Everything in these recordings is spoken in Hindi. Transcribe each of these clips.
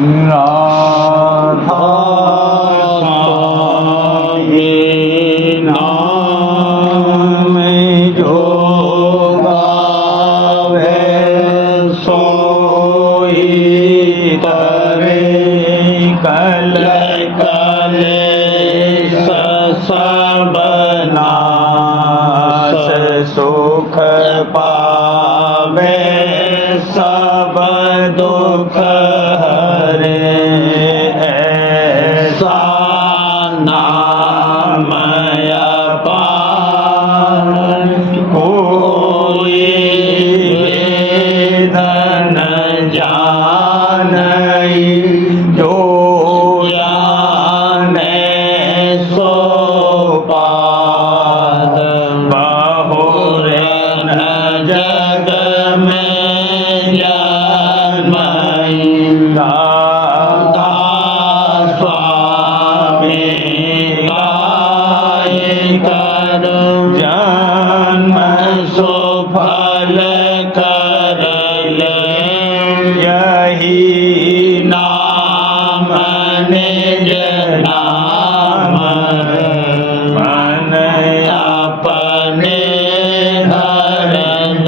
राधा स्वामी नाम जो गावे सोई तरे कल कलेश सब नाश सुख पावे सब दुख हरे ऐसा नाम अपार कोई वेद न जानई जो जाने सो पाद बहुरे न जग में जन्मई राधा स्वामी गाय कर जन्म सुफल कर ले यही नाम निज नाम मन अपने धरन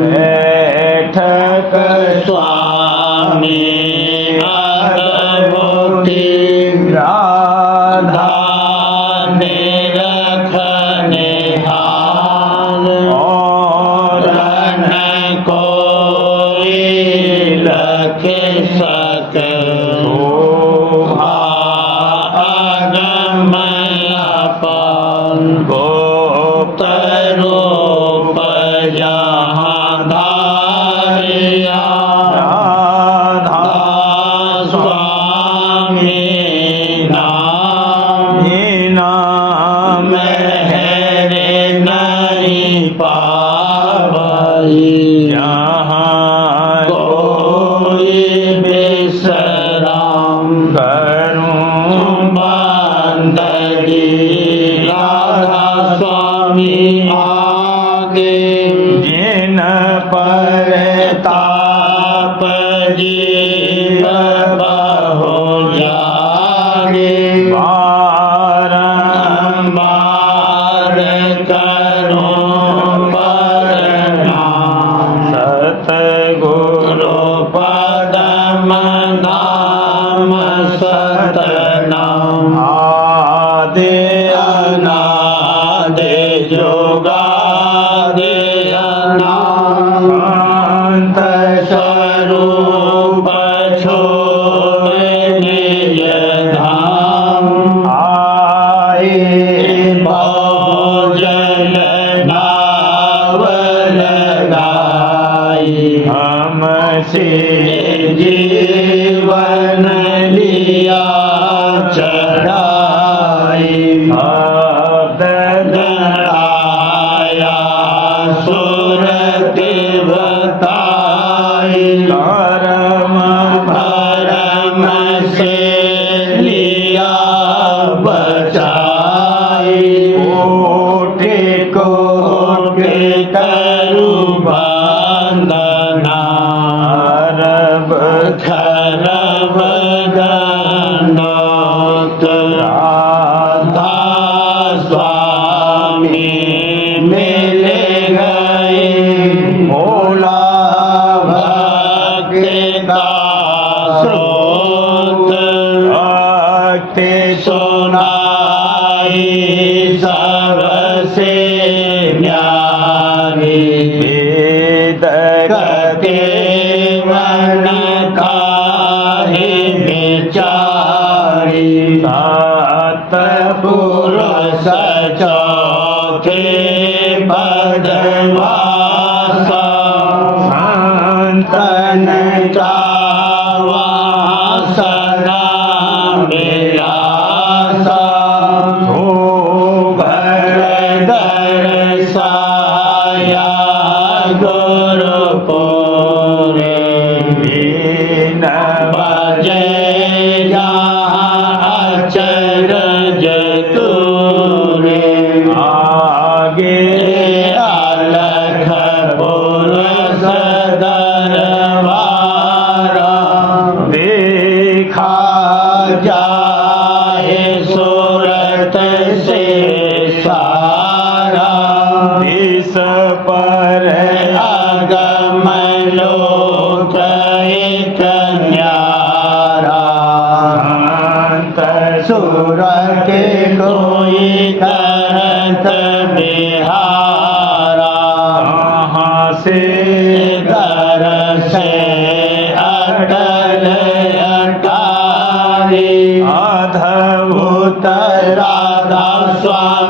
बैठक स्वामी अद्भुति राधा निरखने हाल और न कोई लख सके अगम अपन गुप्त रूप जहाँ धारिया राधा स्वामी नाम है रे नहीं पावई जहाँ कोई विश्राम करूं बंदगी राधा स्वामी आगे जिन पर ताप जीव बहु जागे बारंबार करूं प्रणाम सतगुरु पदम नाम सतनाम आदि अनादि जुगादि अनाम शांत स्वरूप छोड़े निज धाम आए भोजन नाव लगाई हमसे जीवन लिया चढ़ाई आया सुरति बताई कर्म भरम से लिया बचाई कोटि कोटि करु बंदना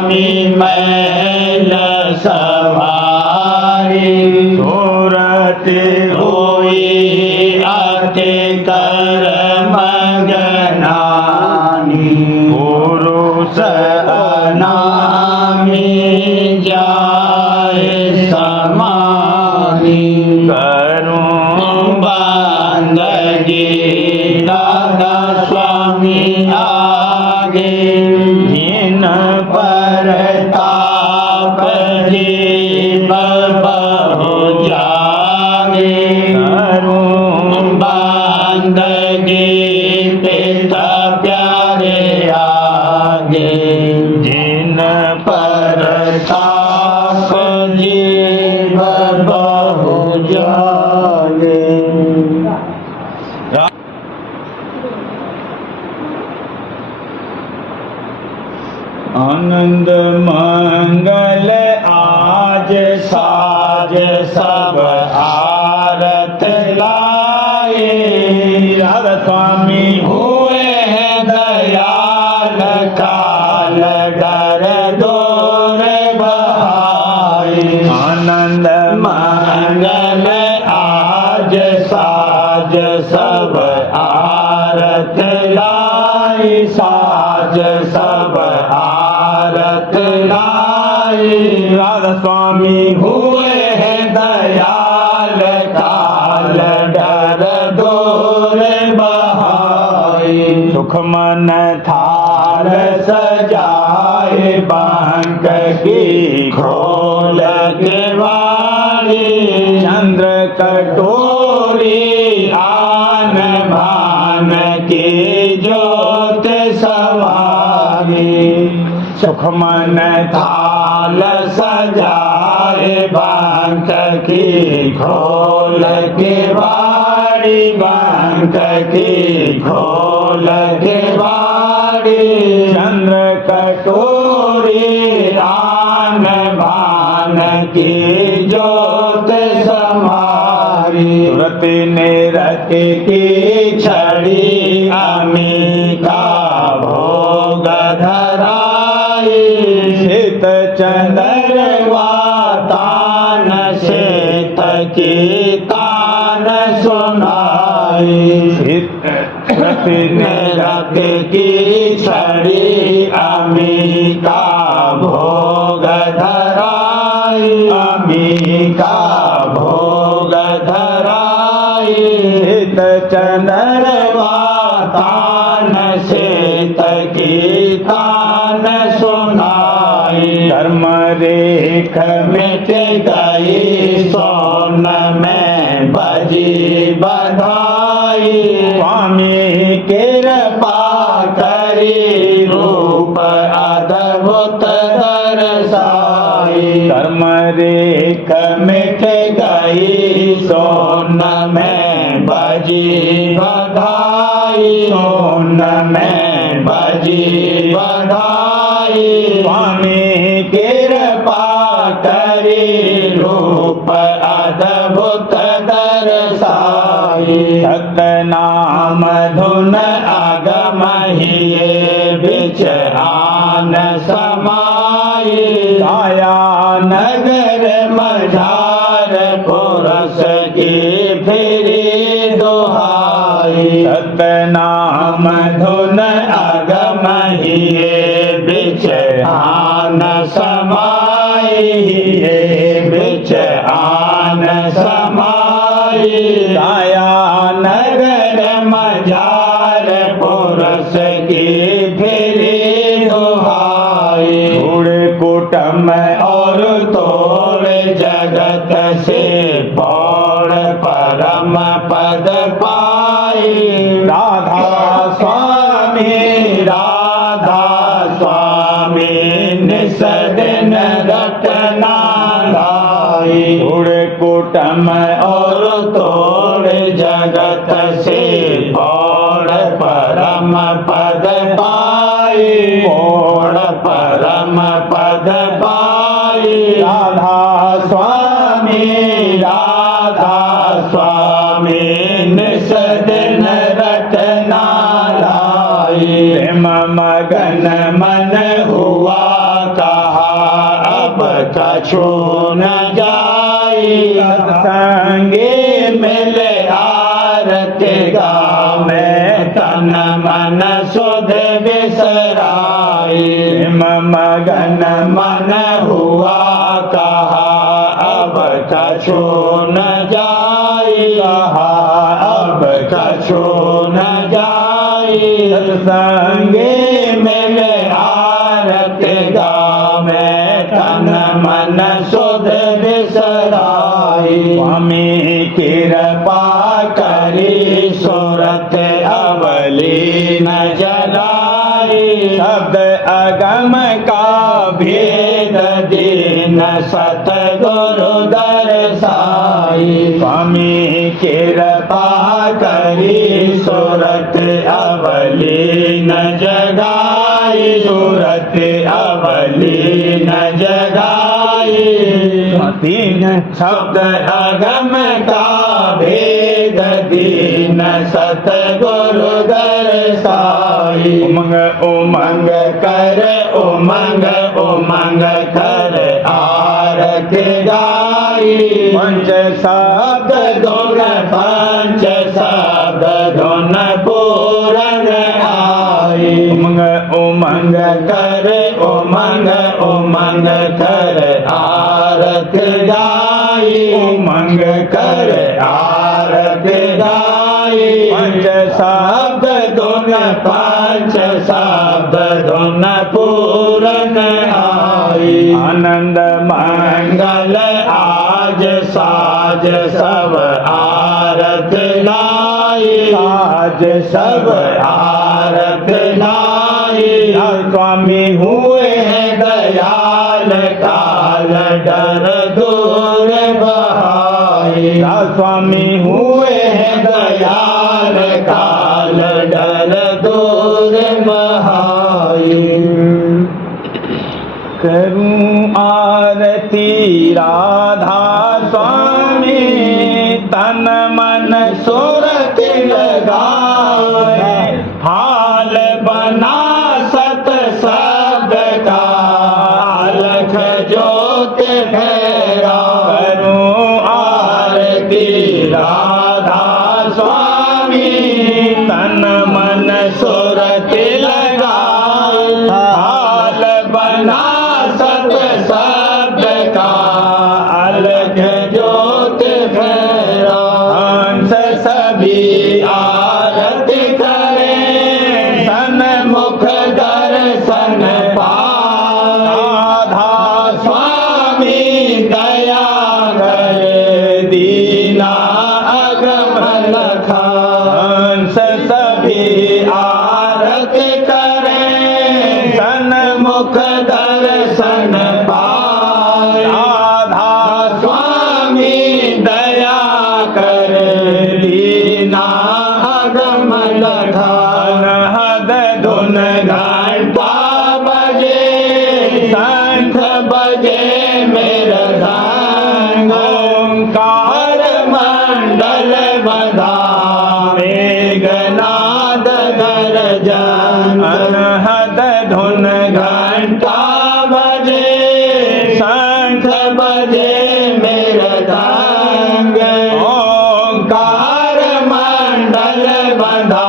स्वामी मैल सवारी सुरति होई अति कर्म ज्ञानी पुरुष अनामी जाए समानी करूं बंदगी दादा स्वामी आगे जिन पर ताप जीव बहु जागे करूं बंदगी पिता प्यारे आगे जिन पर ताप जीव बहु जागे। आनंद मंगल आज साज सब आरत लाए राधा स्वामी हुए हैं दयाल काल डर दूर बहाए आनंद मंगल आज साज सब आरत लाई साज सब आरत लाई राधा स्वामी हुए हैं दयाल काल डर दूर बहाए सुख मन थाल सजाए बांक की खोल के वाली चंद्र कटोरी आन भान की ज्योत सवारी सुख मन थाल सजाए बांक की खोल के वारी बांक की खोल के वारी चंद्र कटोरी आन भान की ज्योत समारी रति निरति की छड़ी अमिका भोग धराई शीत चंद्रवा तान शीत की तान सुनाई रति निरति की छड़ी अमिका भोग धराई अमिका भोग धराई शीत चंद्रवा तान शीत की तान सुनाई धर्म रेख मिट गई सोन में बजी बधाई स्वामी कृपा करी रूप अद्भुत दर्शाई धर्म रेख मिट गई सोन में बजी बधाई सोन में बजी बधाई स्वामी कृपा करी रूप अद्भुत दर्शाई सतनाम धुन आगम हिये बिच आन समाई काया नगर मझार पुरस की फिरी दोहाई सतनाम धुन आगम हिये बिच आन समाई हिये बिच आन समाई काया नगर मझार पुरस की फिरी दोहाई धूड़ कुटम और तोड़ जगत से पौड़ परम पद पाई राधा स्वामी निसदन रटना लाई धूड़ कुटम और तोड़ जगत से पौड़ परम पद पाई पौड़ परम पद पाई राधा स्वामी निसदन रटना लाई प्रेम मगन मन हुआ का सत्संगी मिले आरत गावे तन मन सुध बिसराई मगन मन हुआ कहा अब कछु न जाई कहा अब कछु न जाई सत्संगी मिले आरत गावे तन मन सुध बिसराई स्वामी कृपा करी सुरत अवली न जलाई शब्द अगम का भेद दीन सतगुरु दर्शाई स्वामी कृपा करी सुरत अवली न जगाई सूरत अवली न जगाई तीन शब्द अगम का भेद दीन सतगुरु दर्शाई उमंग उमंग कर उमंग उमंग कर आरत गाई पंच शब्द धुन पंच शब्द धुन पूरन आई उमंग उमंग कर उमंग उमंग कर आरत गाई उमंग कर आरत गाई पंच शब्द धुन पंच शब्द धुन पूरन आई आनंद मंगल आज साज सब आरत लाई आज सब आरत लाई स्वामी हुए हैं दयाल काल डर दूर बहाई स्वामी हुए हैं दयाल काल डर दूर बहाई करूं आरती राधा स्वामी तन मन सुरत लगाए हाल बना सत शब्द का अलख ज्योत ठहरा करूं आरती राधा स्वामी तन मन सुरत लगाए हाल बना सत शब्द का अलख ज्योत ठहरा हंस सभी आरत करें सन्मुख दर्शन पाए राधा स्वामी दया करे दीना अगम लखा हंस सभी आरत करें सन्मुख दर्शन पाए राधा स्वामी दया करे दीना अगम लखा हद धुन घंटा बजे शंख बजे मेरा धन ओंकार मंडल बधा मेघनाद गर्जन अनहद धुन घंटा बजे शंख बजे मेरा धन ओंकार मंडल बधा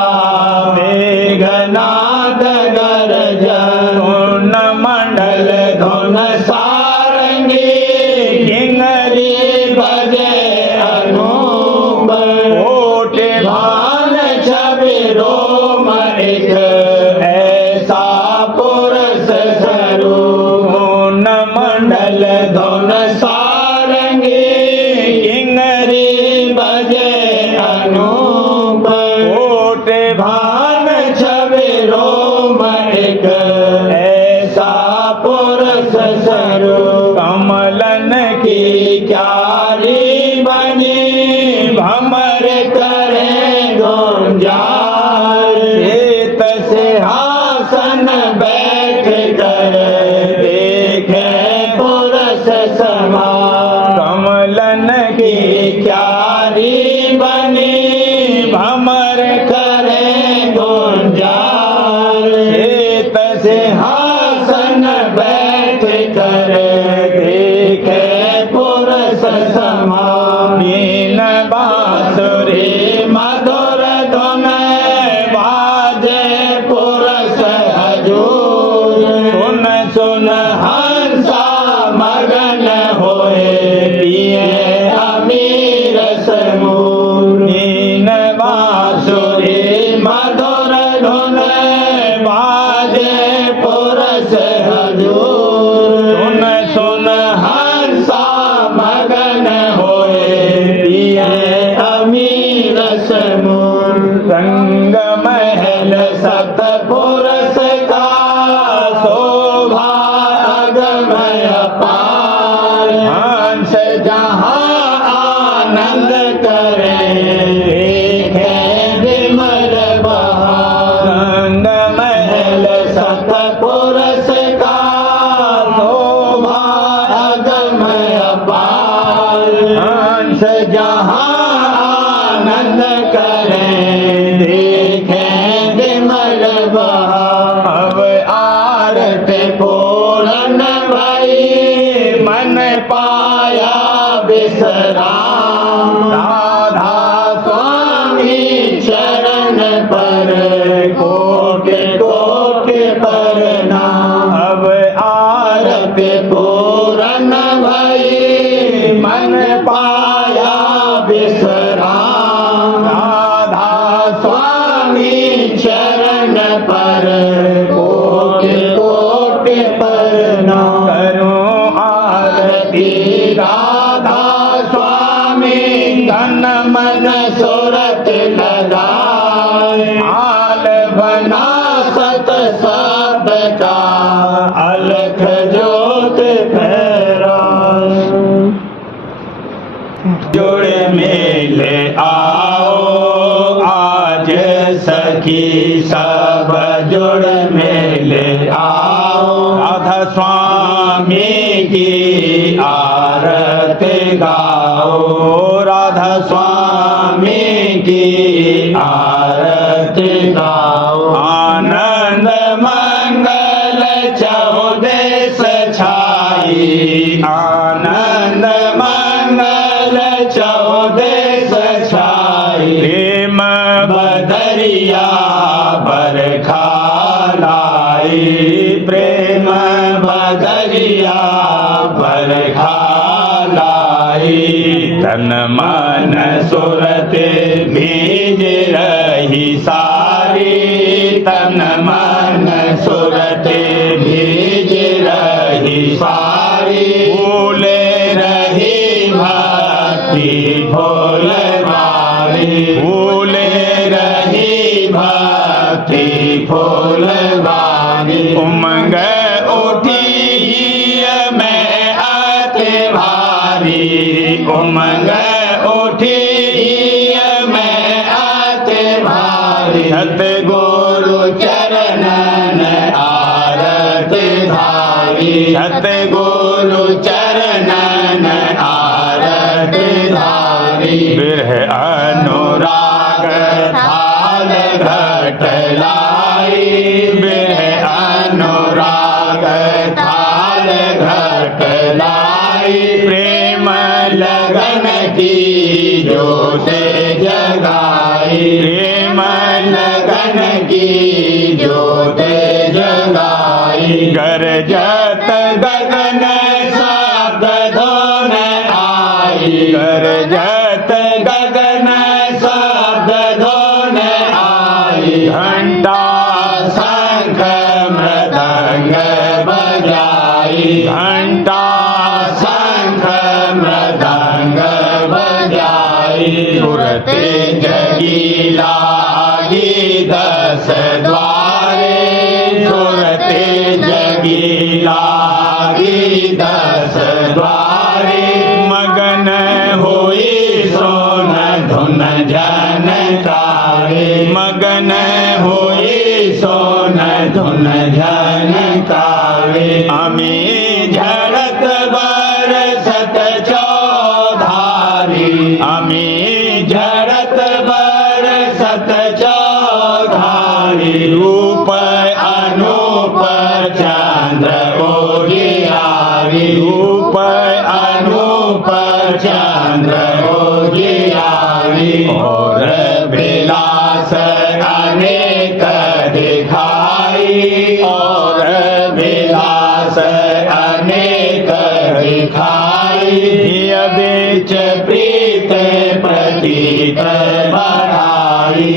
मेघनाद गर्जन धुन मंडल धुन सारंगी किंगरी बजे अनूप ओटे भान छवि रोम एक ऐसा पुरुष स्वरूप धुन मंडल धुन सारंगी किंगरी बजे अनूप ओटे भान छवि रोम एक ऐसा पुरुष स्वरूप कमलन की क्यारी बनी भमर करे गुंजार श्वेत सिंहासन बैठ कर देखे पुरुष समा रंग महल सतपुरुष का शोभा अगमय अपार। हंस जहाँ आनंद करे देखे विमल बहार। रंग महल सतपुरुष का शोभा अगमय अपार। हंस जहाँ आनंद करे देखे विमल बहार। अब आरती पूर्ण भई मन पाया विश्राम। राधा स्वामी चरण पर कोटि कोटि प्रणाम। अब आरती पूर्ण भई मन पाया विश्राम। राधा स्वामी चरण पर कोटि कोटि प्रणाम। करूं आरती राधा स्वामी तन मन सुरत लगाए। आल बना सत शब्द का अलख ज्योत फहराए। जुड़ मेले आओ आज सखी सब जुड़ मेले आओ। राधा स्वामी की आरती गाओ। राधा स्वामी की आरती गाओ। आनंद मंगल चौदेश छाई। आनंद मंगल चौदेश छाई। प्रेम बदरिया बरखा लाई। प्रेम बदरिया बरखा लाई। तन मन सुरत भीज रही सारी। तन मन सुरत भीज रही सारी। फूले रही भक्ति फूलवारी। फूले रही भक्ति फूलवारी। उमंग उठी मैं अति भारी। उमंग उठी मैं अति भारी। सतगुरु चरणन आरती धारी। सतगुरु चरणन आरती धारी। बिरह अनुराग थाल घट लाई। बिरह अनुराग थाल घट लाई। प्रेम लगन की ज्योत जगाई। प्रेम लगन की ज्योत जगाई। गरजत गगन शब्द धुन आई। गरजत गगन शब्द धुन आई। घंटा शंख मृदंग बजाई। घंटा शंख मृदंग बजाई। सुरते जगी लागी 10 द्वारे। सुरते जगी लागी 10 द्वारे। मगन हुई सोन धुन झनकारे। मगन हुई सोन धुन झनकारे। अमी झड़क बरसत चौधारी। अमी झड़क बरसत चौधारी। रूप अनूप चंद्र उजियारी। रूप अनूप चंद्र उजियारी। और विलास अनेक दिखाई। और विलास अनेक दिखाई। बीच प्रीत प्रतीत बढ़ाई।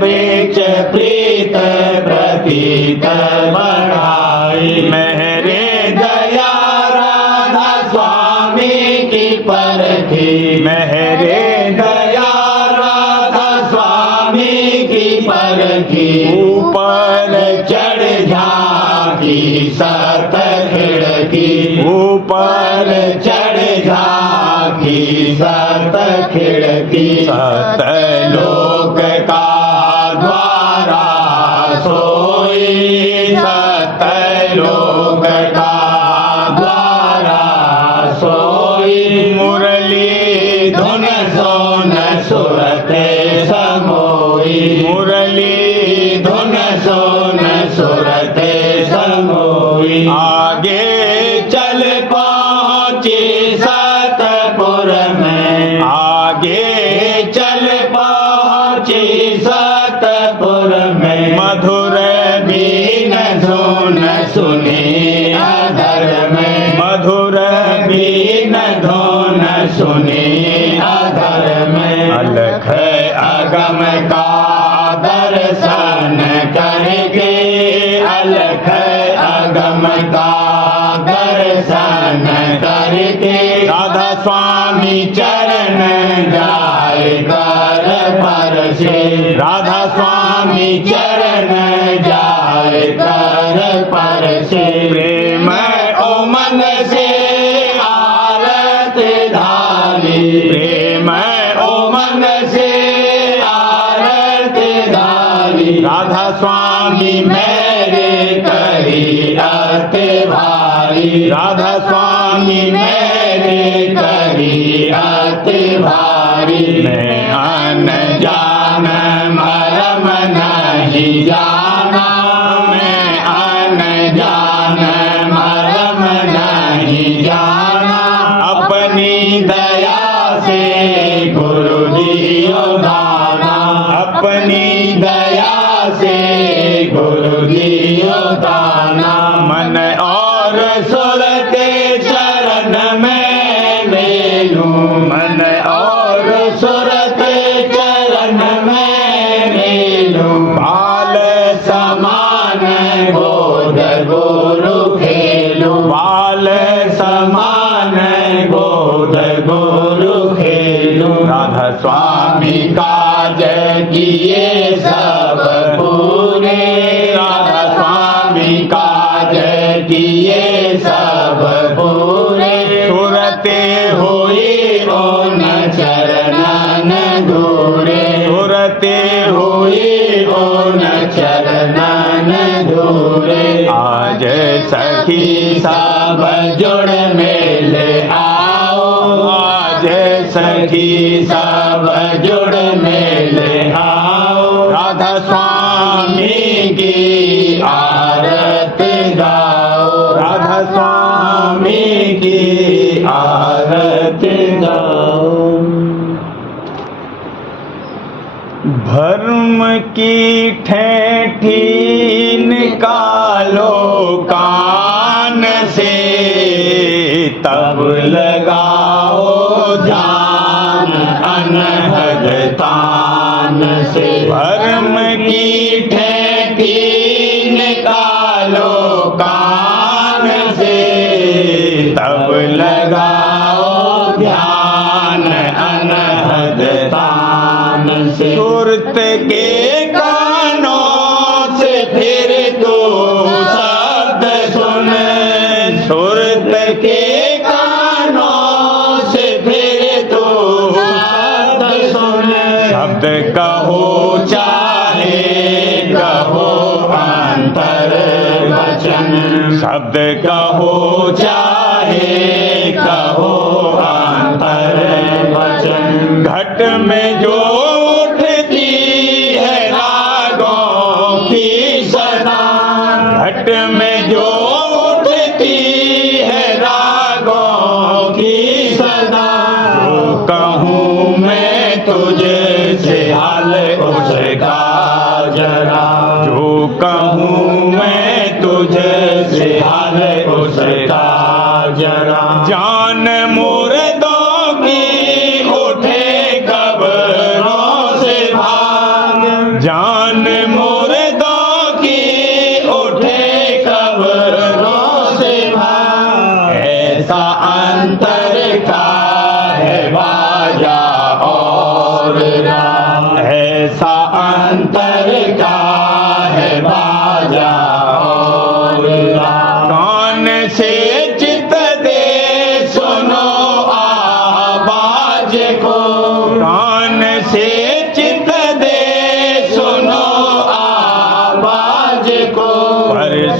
बीच प्रीत प्रतीत बढ़ाई। मेरे दया राधा स्वामी की परखी। मेरे दया राधा स्वामी की परखी ऊपर चढ़ झांकी सत खिड़की ऊपर चढ़ झांकी सत खिड़की सत लोक का द्वारा सोई सत लोक का द्वारा सोई मुरली धुन सोन सुरते समोई मुरली धुन सोन सुरते समोई आगे चल पहुँची सतपुर में आगे चल पहुँची सतपुर में मधुर बीन धुन सुनी अधर में मधुर बीन धुन सुनी अधर में अलख अगम का दर्शन करके अलख अगम का दर्शन करके राधा स्वामी चरण जाए कर पर से राधा स्वामी चरण जाए कर पर से प्रेम ओ मन से आरत धारी प्रेम ओ मन से आरत धारी राधा स्वामी मेरे करी अति भारी राधा स्वामी मेरे करी अति भारी मैं अनजान मरम नहीं जाना मैं अनजान मरम नहीं जाना अपनी दया से गुरु दियो दाना अपनी दया से गुरु दियो दाना मन और सुरते चरण में ले लूं मन और सुरते चरण में ले लूं बाल समान गोद गुरु खेलूं बाल समान गोद गुरु खेलूं राधा स्वामी काज किए सब पूरे राधा स्वामी काज किए सब पूरे सुरते हुई ओन चरणन दूरे सुरते हुई ओन चरणन दूरे आज सखी सब जुड़ मेल आओ आज सखी सब जुड़ मेल आओ राधा स्वामी की आरत गाओ राधा स्वामी की आरत गाओ भर्म की ठेठी निकालो कान से तब लगाओ ध्यान अनहद तान से भर्म की ठेठी निकालो कान से तब लगाओ ध्यान अनहद तान से सुरत के कानों से फिर तो शब्द सुन सुरत के कानों से फिर तो शब्द सुन शब्द कहो चाहे कहो अंतर वचन शब्द कहो चाहे कहो अंतर वचन घट में जो उठती है रागों की सदा घट में जो उठती है रागों की सदा जो कहूँ मैं तुझसे हाल उसका जरा जो कहूँ मैं तुझसे हाल उसका जरा जान मुर्दों की उठे कब्रों से भाग जान मुर्दों की उठे कब्रों से भाग ऐसा अंतर का है बाजा और राग ऐसा अंतर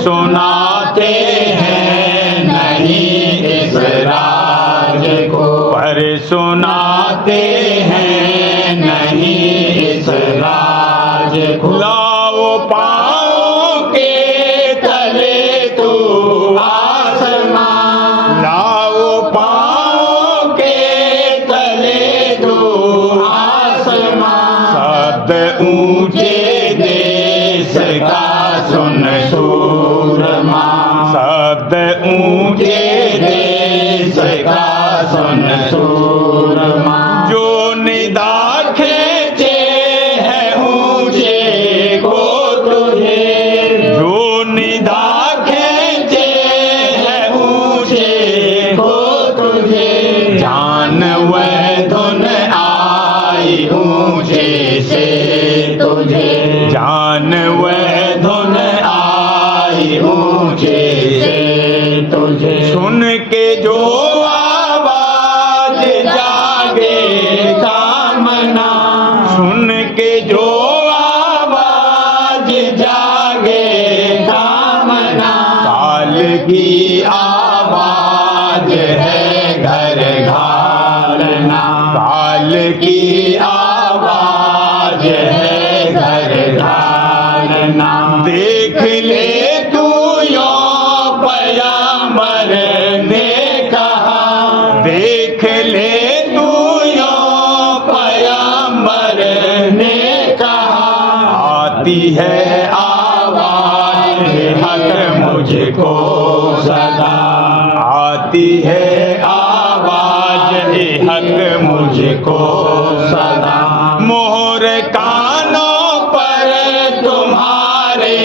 सुनाते हैं नहीं इस राज को, पर सुनाते हैं नहीं इस राज को। लाओ पाँव के तले तू आसमां, लाओ पाँव के तले तू आसमां। शब्द ऊंचे देश का सुन सूरमा, शब्द ऊंचे देश का सुन सूरमा। जो निदा खींचे है ऊंचे को तुझे, जो निदा खींचे है ऊंचे को तुझे। जान वह धुन आई ऊंचे से तुझे, जान वह धुन आई ऊंचे से तुझे। सुन के जो आवाज जागे कामना, सुन के जो आवाज जागे कामना। काल की आवाज है घर घालना, काल की आवाज है घर घालना। देख ले तू यो पयंबर ने कहा, देख ले तू यो पयंबर ने कहा। आती है आवाज हक मुझको सदा, आती है आवाज हक मुझको सदा। मोहर कानों पर तुम्हारे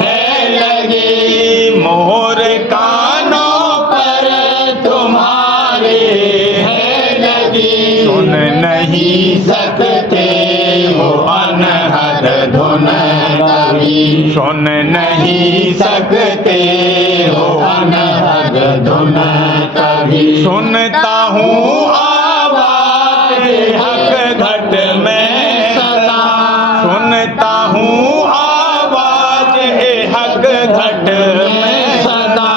है लगी, मोहर कानों पर तुम्हारे है लगी। सुन नहीं सकते हो अनहद धुन कभी, सुन नहीं सकते हो अनहद धुन कभी। सुनता हूँ आवाज हक घट में सदा, सुनता हूँ आवाज हक घट में सदा।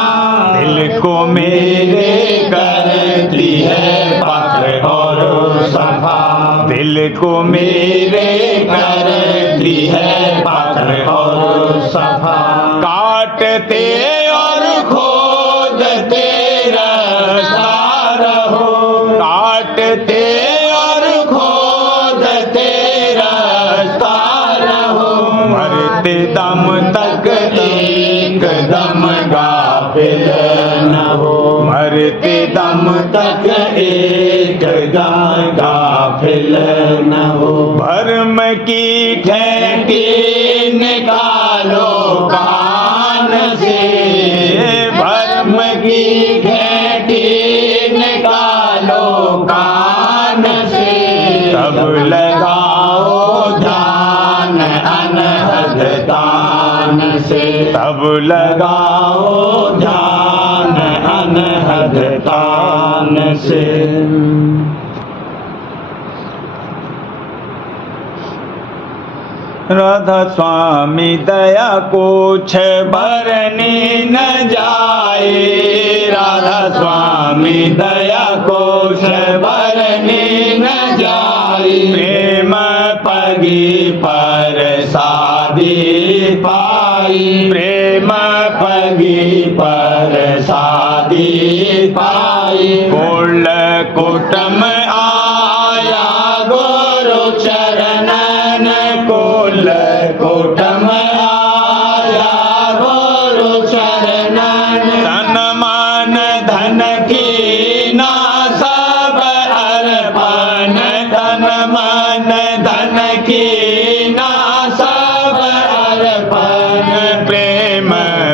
दिल को मेरे करती है पाक और सफा, दिल को मेरे करती है पाक और सफा। काटते और खोदते रास्ता रहो, काटते और खोदते रास्ता रहो। मरते दम तक एक दम गाफिल न हो, मरते दम तक एक दम गाफिल न हो। भरम की ठेकी निकालो कान से, भरम की ठेकी निकालो कान से। तब लगाओ ध्यान अनहद तान से, तब लगाओ ध्यान अनहद तान से। राधा स्वामी दया कुछ बरनी न जाए, राधा स्वामी दया कुछ बरनी न जाए। प्रेम पगी पर शादी पाई, प्रेम पगी पर शादी पाई। कुल कुटुंब आया गुरु चरणन, कुल कुटुंब आया गुरु चरणन। तन मन धन की ना सब अर्पण, तन मन धन की ना सब अर्पण। प्रेम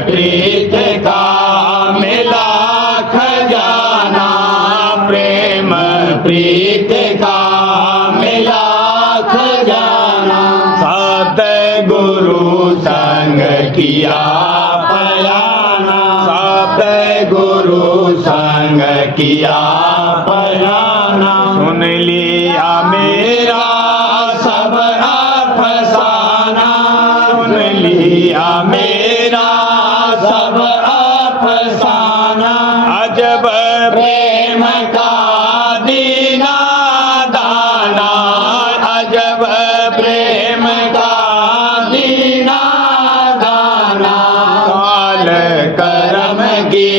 प्रीत का मिला खजाना, प्रेम प्रीत का मिला खजाना। सतगुरु संग किया पयाना, सतगुरु संग किया पयाना। सुन लिया मेरा सब अफसाना, सुन लिया मेरा फसाना, अजब प्रेम का दीना दाना, अजब प्रेम का दीना दाना। काल कर्म की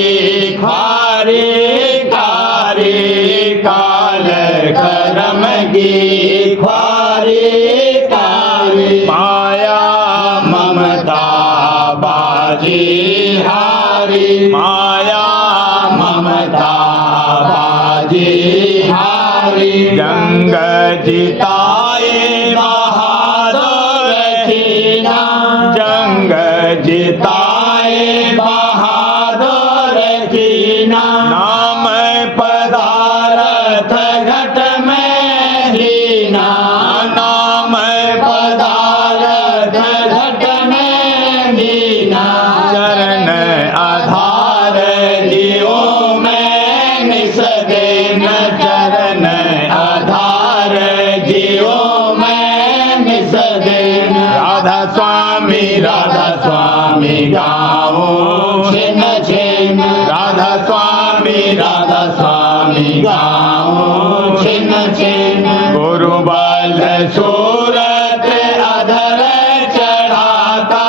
खारी खारी, काल कर्म की खारी खारी। माया ममता बाजी हारी, माया ममता बाजी हारी। जंग जिताए बहादुर कीना, जंग जिताए बहादुर कीना। नाम पदार्थ घट में हीना, नाम पदार्थ घट में हीना। चरण आधार जीवो में निस दिन, चरण आधार जीवो में निस दिन। राधा स्वामी गाओ छिन छिन, राधा स्वामी गाओ छिन छिन। गुरु बल सूरत अधर चढ़ाता,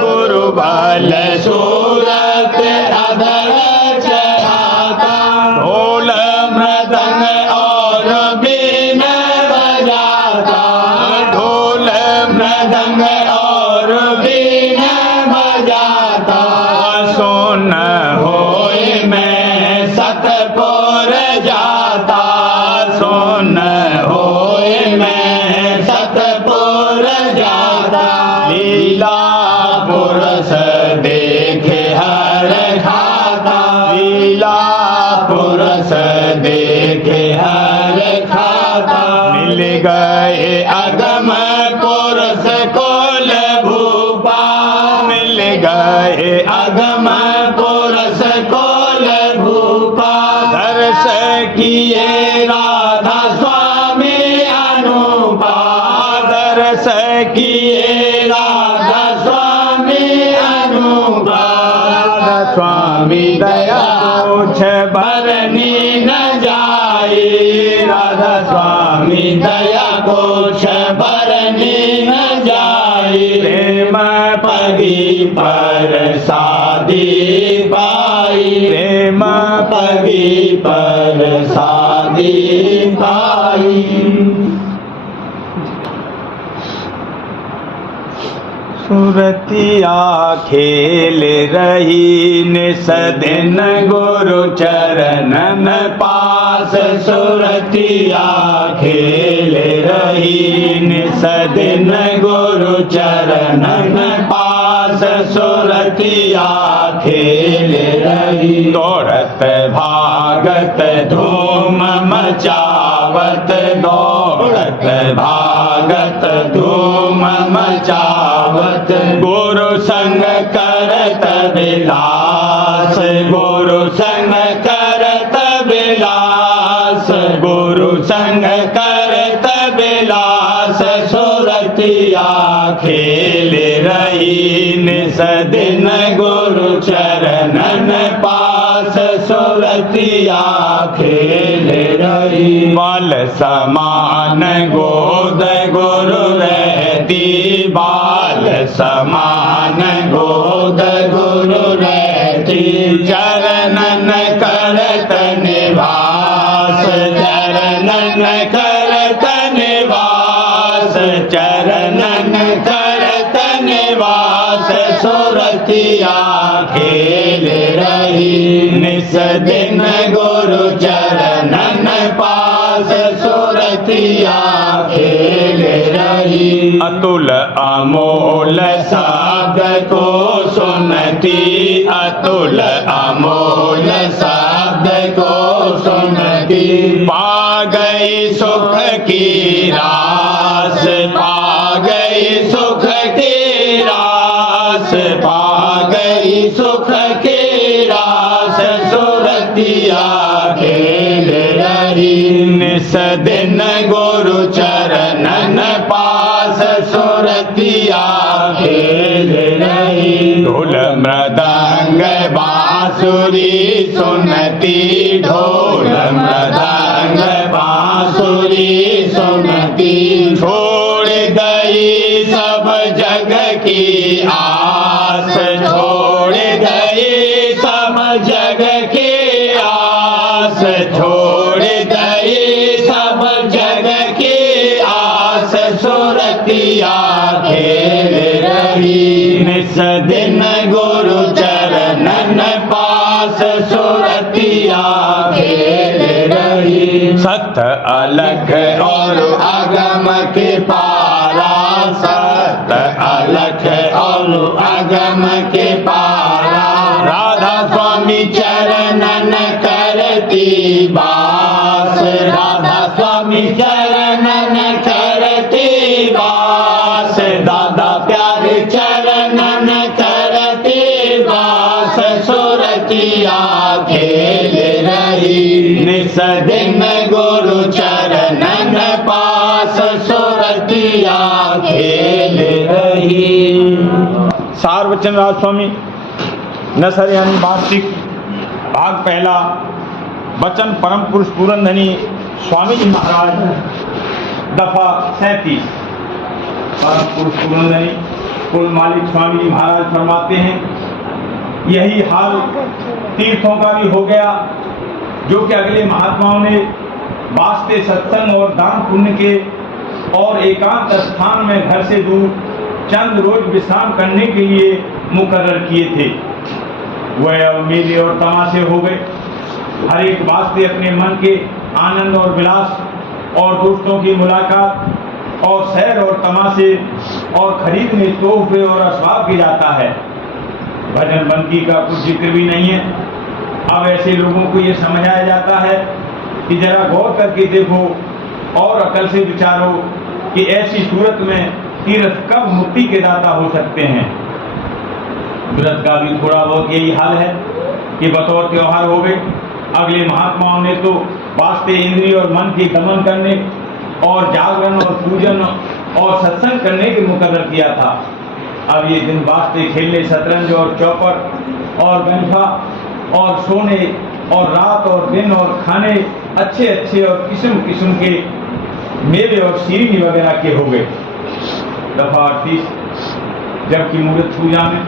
गुरु बल सूरत अधर चढ़ाता। ढोल मृदंग और बीन बजाता, ढोल मृदंग और बीन बजाता। सुन होए मैं सतपुर जाता, सुन होए मैं सतपुर जाता। लीला पुरस देखे हर खाता, लीला पुरस देखे हर खाता। मिल गए अगम पुरस कुल भूपा, मिल गए अगम पुरस कुल भूपा। दर्श किए राधा स्वामी अनुपा, दर्श किए राधा स्वामी अनुपा। राधा स्वामी दया कुछ भरनी न जाए, राधा स्वामी दया कुछ भरनी न जाए। प्रेम पगी पर शादी पाई, प्रेम पगी पर शादी पाई। सुरतिया खेल रही निस दिन गुरु चरणन पास, सुरतिया खेल रही निस दिन गुरु चरणन पास, सुरतिया खेल रही। दौड़त भागत धूम मचावत, दौड़त भागत धूम मचावत। गुरु संग करत विलास, गुरु संग करत विलास, गुरु संग करत विलास। सुरतिया खेल रही निस दिन गुरु चरणन पास, सुरतिया खेल रही। बाल समान गोद गुरु रहती, बाल समान गोद गुरु रहती। चरणन करत निवास, चरणन करत निवास, चरणन करत निवास। सुरतिया खेल रही निस दिन गुरु चरणन पास, सुरतिया खेल रही। अतुल अमोल शब्द को सुनती, अतुल अमोल शब्द को सुनती। पा गई सुख की रास, पा गई सुख की रास, पा गई सुख की रास। सुरतिया खेल रही निस दिन गुरु चरणन पास, सुरतिया खेल रही। ढोल मृदंग बा बांसुरी सुनती ढोल मृदंग बांसुरी सुनती छोड़ गई सब जग की आस छोड़ गई सब जग की आस छोड़ गई सब जग की आस सुरतिया खेल रही निस दिन गुरु चरणन पास सुरतिया खेल रही सत अलख और अगम के पारा सत अलख और अगम के पारा राधा स्वामी चरणन करती बास राधा स्वामी चरणन करती बास दादा प्यारे चरणन करती बास सुरतिया खेल रही निस दिन गुरु चरणन पास सुरतिया खेल रही। सार वचन राज स्वामी नसर यानी वार्षिक भाग पहला वचन परम पुरुष पूरनधनी स्वामी जी महाराज दफा 37। परम पुरुष पूरनधनी कुल मालिक स्वामी जी महाराज फरमाते हैं यही हाल तीर्थों का भी हो गया जो कि अगले महात्माओं ने वास्ते सत्संग और दान पुण्य के और एकांत स्थान में घर से दूर चंद रोज विश्राम करने के लिए मुकर्रर किए थे वह अब मेले और तमाशे हो गए। हर एक वास्ते अपने मन के आनंद और विलास और दोस्तों की मुलाकात और सैर और तमाशे और खरीद में तोहफे और असबाब की जाता है। भजन बंदगी का कुछ जिक्र भी नहीं है। अब ऐसे लोगों को ये समझाया जाता है कि जरा गौर करके देखो और अकल से विचारो कि ऐसी सूरत में तीर्थ कब मुक्ति के दाता हो सकते हैं। व्रत का भी थोड़ा बहुत यही हाल है कि बतौर त्योहार हो गए। अगले महात्माओं ने तो वास्ते इंद्रिय और मन के दमन करने और जागरण और पूजन और सत्संग करने के मुकर्रर किया था। अब ये दिन वास्ते खेलने शतरंज और चौपट और गंठा और सोने और रात और दिन और खाने अच्छे अच्छे और किस्म किस्म के मेवे और शीरीनी वगैरह के हो गए। दफा 38 जबकि मूर्त पूजा में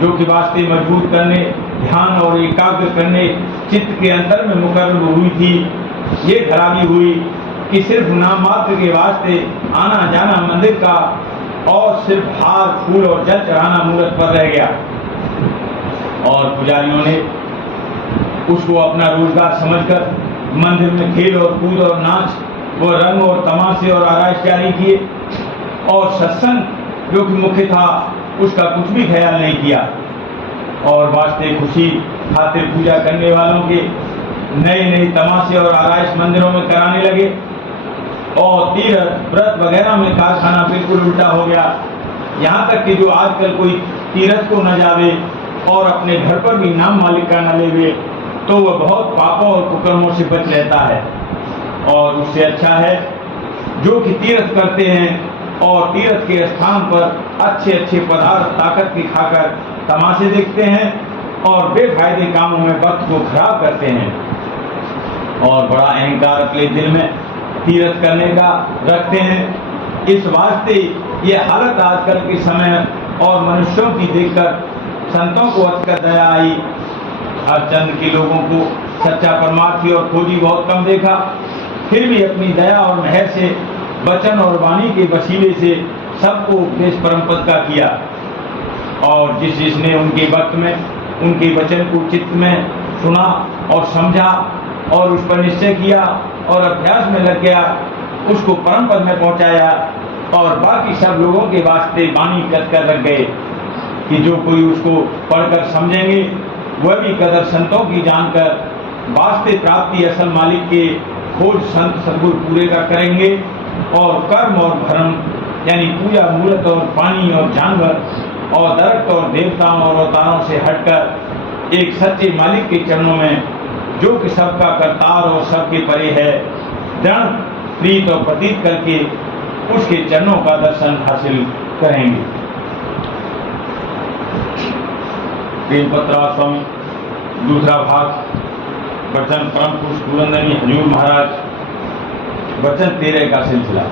जो कि वास्ते मजबूत करने ध्यान और एकाग्र करने चित्त के अंतर में मुकर्रर हुई थी ये खराबी हुई कि सिर्फ नाम मात्र के वास्ते आना जाना मंदिर का और सिर्फ हार फूल और जल चढ़ाना मूर्त पर रह गया और पुजारियों ने उसको अपना रोजगार समझकर मंदिर में खेल और कूद और नाच व रंग और तमाशे और आराइश जारी किए और सत्संग जो कि मुख्य था उसका कुछ भी ख्याल नहीं किया और वास्ते खुशी खातिर पूजा करने वालों के नए नए तमाशे और आराइश मंदिरों में कराने लगे और तीर्थ व्रत वगैरह में कारखाना बिल्कुल उल्टा हो गया। यहाँ तक कि जो आजकल कोई तीर्थ को न जावे और अपने घर पर भी नाम मालिक का न लेवे तो वह बहुत पापों और कुकर्मों से बच रहता है और उससे अच्छा है जो कि तीर्थ करते हैं और तीर्थ के स्थान पर अच्छे अच्छे पदार्थ ताकत की खाकर तमाशे देखते हैं और बेफायदे कामों में वक्त को खराब करते हैं और बड़ा अहंकार अपने दिल में तीर्थ करने का रखते हैं। इस वास्ते ये हालत आजकल के समय और मनुष्यों की देखकर संतों को अटकर दया आई। हर चंद के लोगों को सच्चा परमार्थी और खोजी बहुत कम देखा फिर भी अपनी दया और मेहर से वचन और वाणी के वसीले से सबको उपदेश परम पद का किया और जिसने उनके वक्त में उनके वचन को चित्त में सुना और समझा और उस पर निश्चय किया और अभ्यास में लग गया उसको परम पद में पहुंचाया और बाकी सब लोगों के वास्ते वाणी कर लग गए कि जो कोई उसको पढ़कर समझेंगे वह भी कदर संतों की जानकर वास्ते प्राप्ति असल मालिक के खोज संत सद्गुरु पूरे का करेंगे और कर्म और भरम यानी पूजा मूर्त और पानी और जानवर और दरख्त और देवताओं और अवतारों से हटकर एक सच्चे मालिक के चरणों में जो कि सबका करतार और सबके परे है दृढ़ प्रीत और प्रतीत करके उसके चरणों का दर्शन हासिल करेंगे। प्रेमपत्रा स्वामी दूसरा भाग वचन परम पुरुष पुरंदरी हजूर महाराज वचन 13 का सिलसिला।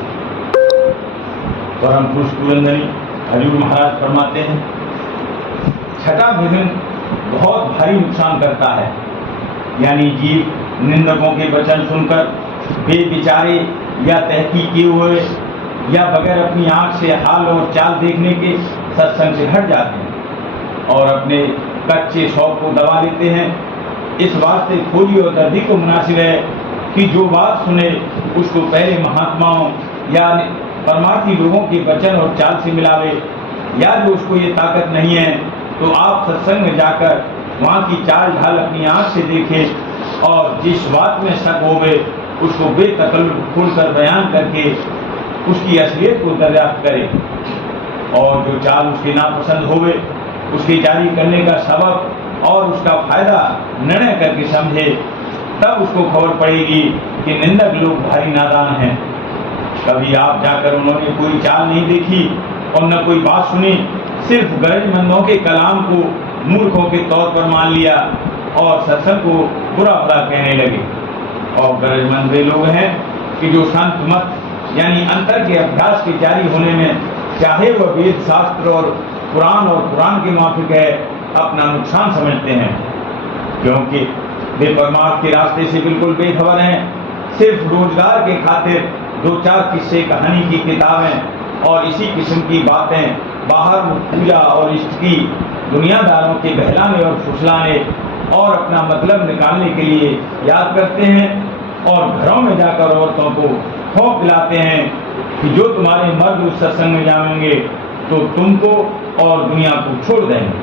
परम पुरुष पुरंदरी हजूर महाराज फरमाते हैं, छठा विघ्न बहुत भारी नुकसान करता है, यानी जीव निंदकों के वचन सुनकर बेविचारे या तहकीक किए हुए या बगैर अपनी आंख से हाल और चाल देखने के सत्संग से हट जाते हैं और अपने कच्चे शौक को दबा लेते हैं। इस वास्ते खोजी और दर्दी को मुनासिब है कि जो बात सुने उसको पहले महात्माओं या परमार्थी लोगों के वचन और चाल से मिलावे, या जो उसको ये ताकत नहीं है तो आप सत्संग में जाकर वहाँ की चाल ढाल अपनी आंख से देखें और जिस बात में शक होवे उसको बेतकल्लुफ खोलकर बयान करके उसकी असलियत को दरियाफ्त करें और जो चाल उसके नापसंद होवे उसके जारी करने का सबब और उसका फायदा निर्णय करके समझे, तब उसको खबर पड़ेगी कि निंदक लोग भारी नादान हैं। कभी आप जाकर उन्होंने कोई चाल नहीं देखी और न कोई बात सुनी, सिर्फ गरजमंदों के कलाम को मूर्खों के तौर पर मान लिया और सत्संग को बुरा भला कहने लगे। और गरजमंद वे लोग हैं कि जो संत मत यानी अंतर के अभ्यास के जारी होने में चाहे वह वेद शास्त्र और कुरान के माफिक है, अपना नुकसान समझते हैं, क्योंकि वे परमार्थ के रास्ते से बिल्कुल बेखबर हैं। सिर्फ रोजगार के खातिर 2-4 किस्से कहानी की किताबें और इसी किस्म की बातें बाहर पूजा और इष्ट की दुनियादारों के बहलाने और फुसलाने और अपना मतलब निकालने के लिए याद करते हैं और घरों में जाकर औरतों को खौफ दिलाते हैं कि जो तुम्हारे मर्द उस सत्संग में जाएंगे तो तुमको और दुनिया को छोड़ देंगे,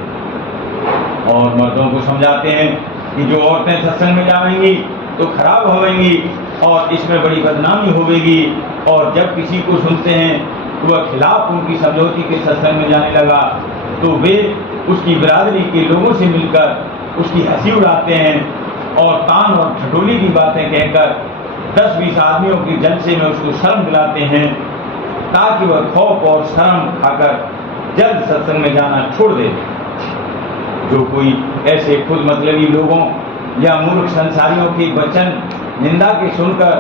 और मर्दों को समझाते हैं कि जो औरतें सत्संग में जाएंगी तो खराब होंगी और इसमें बड़ी बदनामी होगी, और जब किसी को सुनते हैं तो वह खिलाफ उनकी समझौती के सत्संग में जाने लगा तो वे उसकी बिरादरी के लोगों से मिलकर उसकी हंसी उड़ाते हैं और तान और ठटोली की बातें कहकर 10-20 आदमियों के जलसे में उसको शर्म दिलाते हैं, ताकि वह खौफ और शर्म खाकर जल्द सत्संग में जाना छोड़ दे। जो कोई ऐसे खुद मतलबी लोगों या मूर्ख संसारियों के वचन निंदा के सुनकर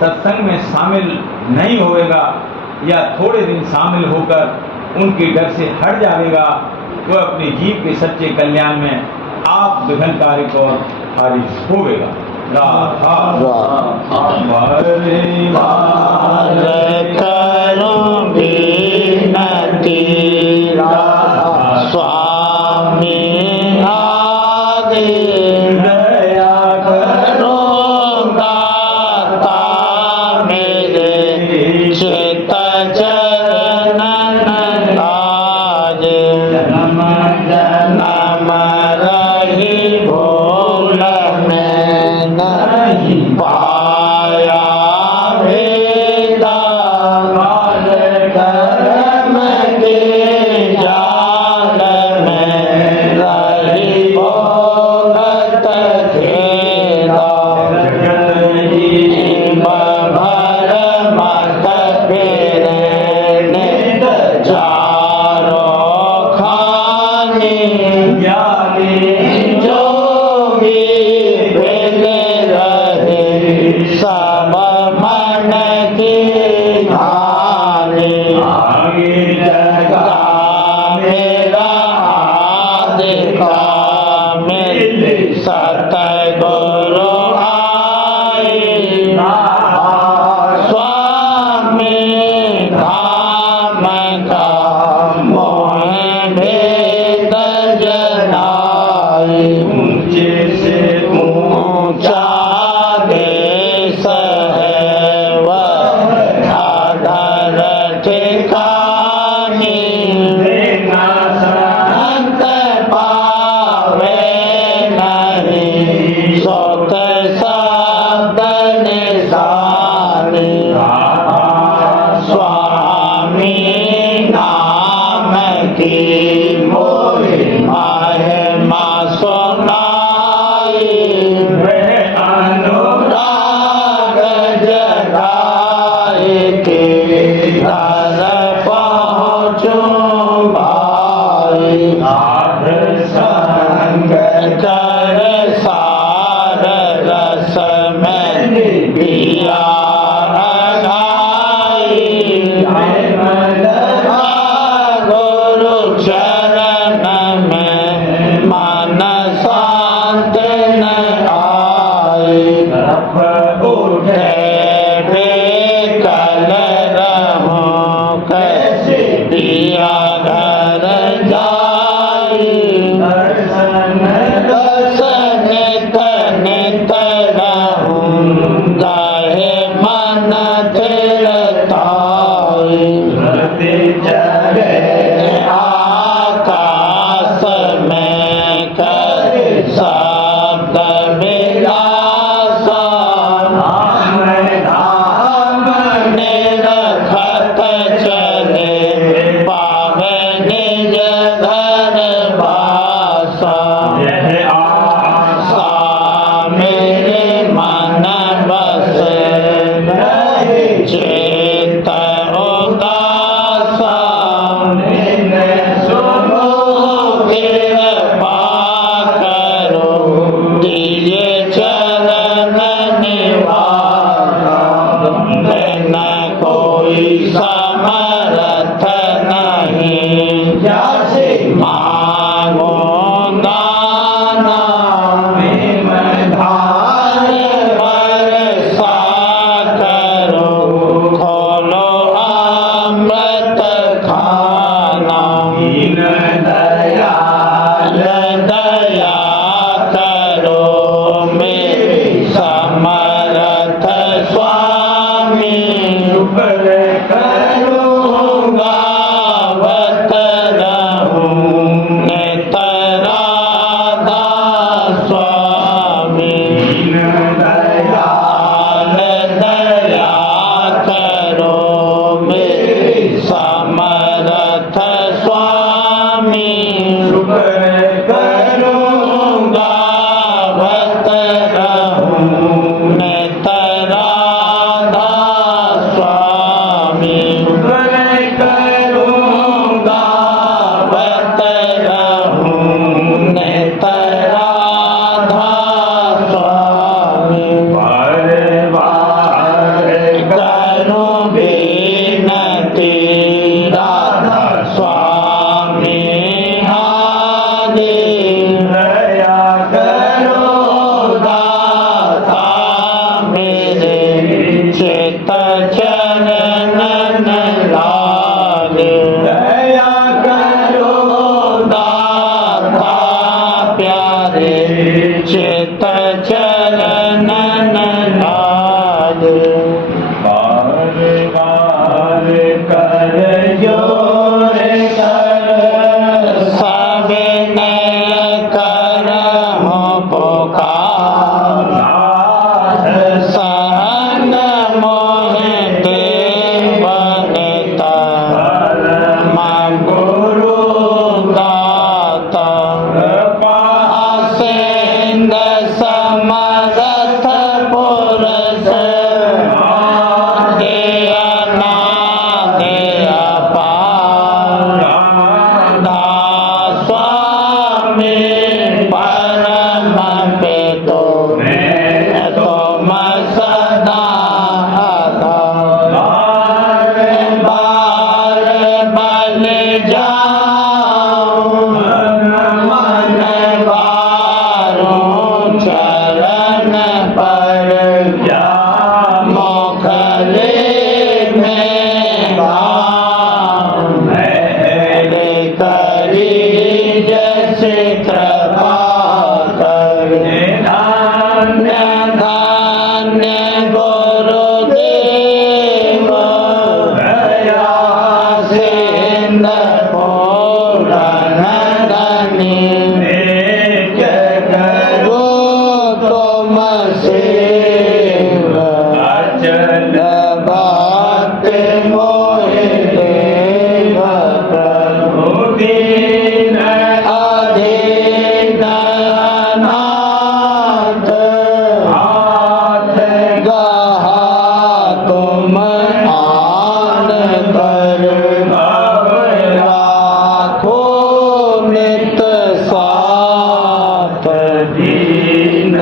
सत्संग में शामिल नहीं होएगा या थोड़े दिन शामिल होकर उनके डर से हट जाएगा, वह अपने जीव के सच्चे कल्याण में आप विघ्नकारी को खारिज होवेगा। स्वामी आगे दया करो दाता मेरे चित चरणन लागे, जन्म जन्म रही भूल में नहीं पाया भेदा, कर्म के जाल में रही भोगत खेदा, भर मत फेरे नित चारों खानी, ज्ञानी जोगी भेद रहे सब मन की हानि, आगे जगा मेरा आदि कामिल सतगुरु आए, स्वामी धाम का मोह भेद जनाए, ऊंचे से ऊंचा देश है वह आधार ठिकानी, संत पावे नहीं सोत शब्द निशानी, स्वामी नाम की मोहि महिमा सुनाई, अनुराग जगाए के घर पहुँचूं भाई, संग कर शुक्र करूँगा व्रत रहूं नित राधा स्वामी शुक्र करूँगा व्रत रहूं नित राधा स्वामी बार बार करूं विनती राधा स्वामी आगे दया करो दाता मेरे चित चरणन लागे दया करो दाता प्यारे चित चरणन लागे बार बार कर जोर कर सब ने कर हो पुकार सहन मोहे देवनिता गुरु दाता आसेन समरथ पुरुष दया ना दया पार स्वामी परम पितो तुम सदा बार बल जाऊं मन बारों चरण पर मोखले में गाऊं मेरे करी जैसे कृपा कर धन्य धन्य गुरुदेव दया सिंध पूर्ण धनी करो तुम सेव अचल बात मोहे देव प्रभु दीन अधीन अनाथ हाथ गहा तुम आन कर अब राखो नित साथ दीन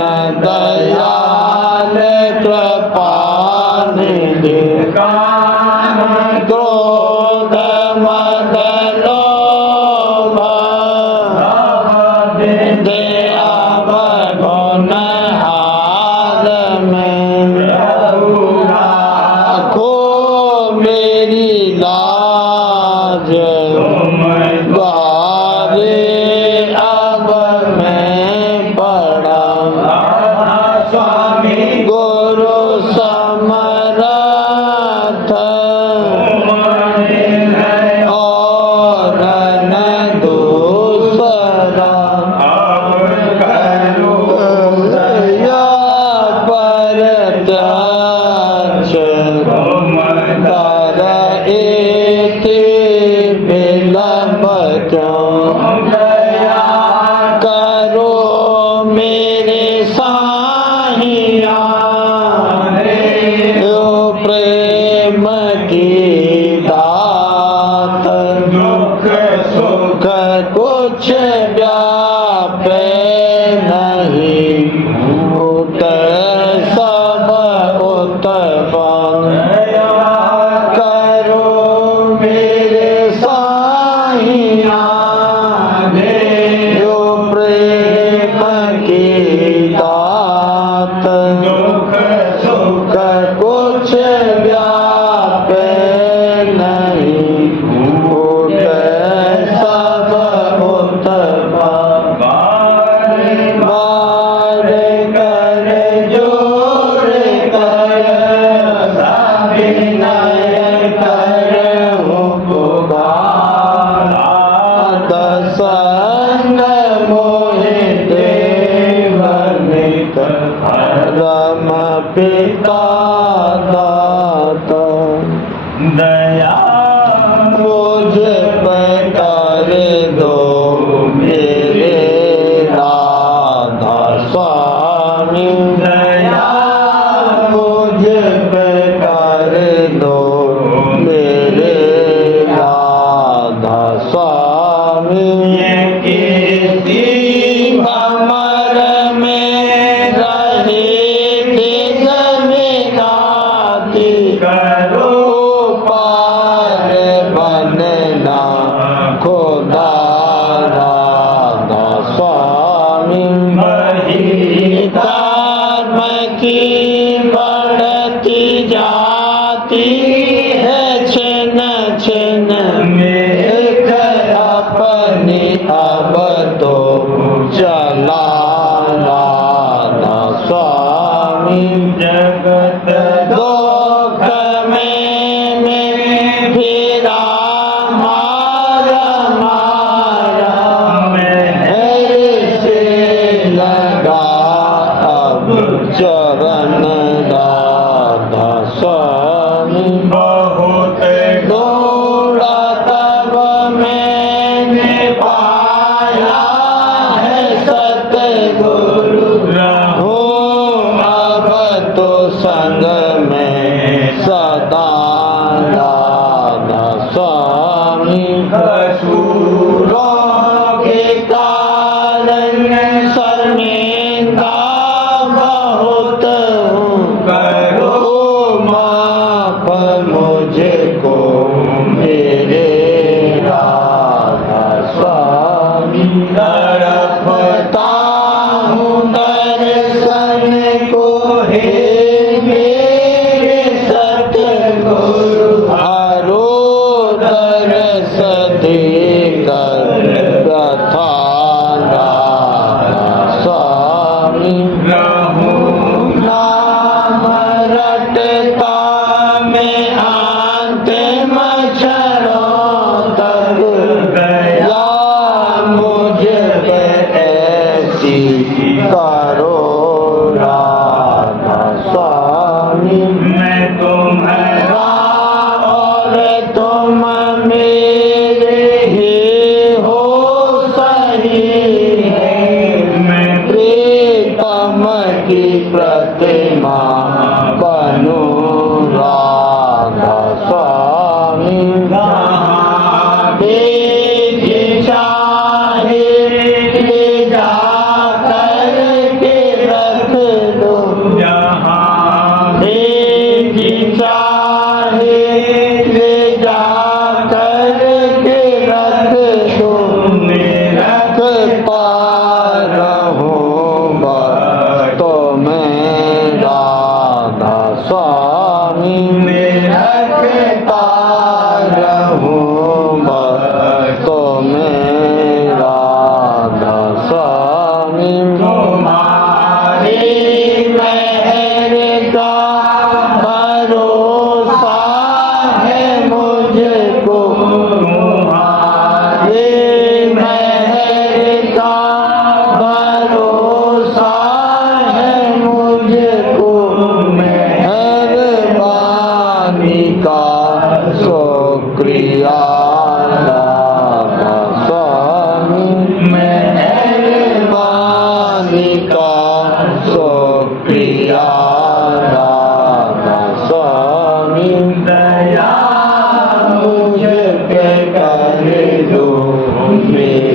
दयाल कृपा निधि कान क्रोध मद लोभ दया गुण हाल में राखो मेरी लाज द्वारे अब मैं पड़ा स्वामी गुरु समरथ और न दूसरा दया पर त्याच कर एति विलंब क्यों करो मेरे साहिया यो प्रेम की दात दुख सुख कुछ व्यापे नहीं उत सब उत्पन्न करो मेरे साहिया यो प्रेम की दात दुख सुख कुछ व्यापे नहीं उत सब उत्पन्न बार कर जोर कर विनय कर पुकार दसंग मोहि देव नित परम पिता दाता दया मुझ पर कर दो मेरे राधा स्वामी दया मुझ पे कर दो मेरे राधा स्वामी किसी भंवर में रहे थे जमीनाती करो पार बनना खुदा राधा स्वामी महितात्म की बढ़ती जाती है छिन छिन में अपनी अब तो चला राधा स्वामी जगत दुख में फिरा मारा मारा मेरे से लगा अब चरण राधा स्वामी बहुत दौड़ा तब मैंने पाया है सतगुरु रहो अब तो संग में सदा राधा स्वामी कसूरों के कारण शर्मिंदा बहुत हूँ करो माफ मुझको मेरे राधा स्वामी तड़पता हूँ दर्शन को हे मेरे सतगुरु हरो दरस देकर प्रथा राधा स्वामी रहूं नाम रटता मैं अंतिम क्षणों तक गया मुझ पे ऐसी करो राधा स्वामी मैं तुम्हारा और तुम मेरे ही हो सही है मैं प्रीतम की प्रतिमा बनूं राधा स्वामी जहाँ देख चाहे ले जा कर के रख दो जहाँ देख चाहे ले जा कर के रख दो रखता रहूँगा तो मैं राधा स्वामी रखता रहूँगा तो मैं राधा स्वामी तुम्हारी मेहर का भरोसा है मुझको तुम्हारी मेहर का भरोसा है मुझको मेहरबानी का शुक्रिया राधा स्वामी मेहरबानी का शुक्रिया राधा स्वामी दया मुझ पे कर दो मेरे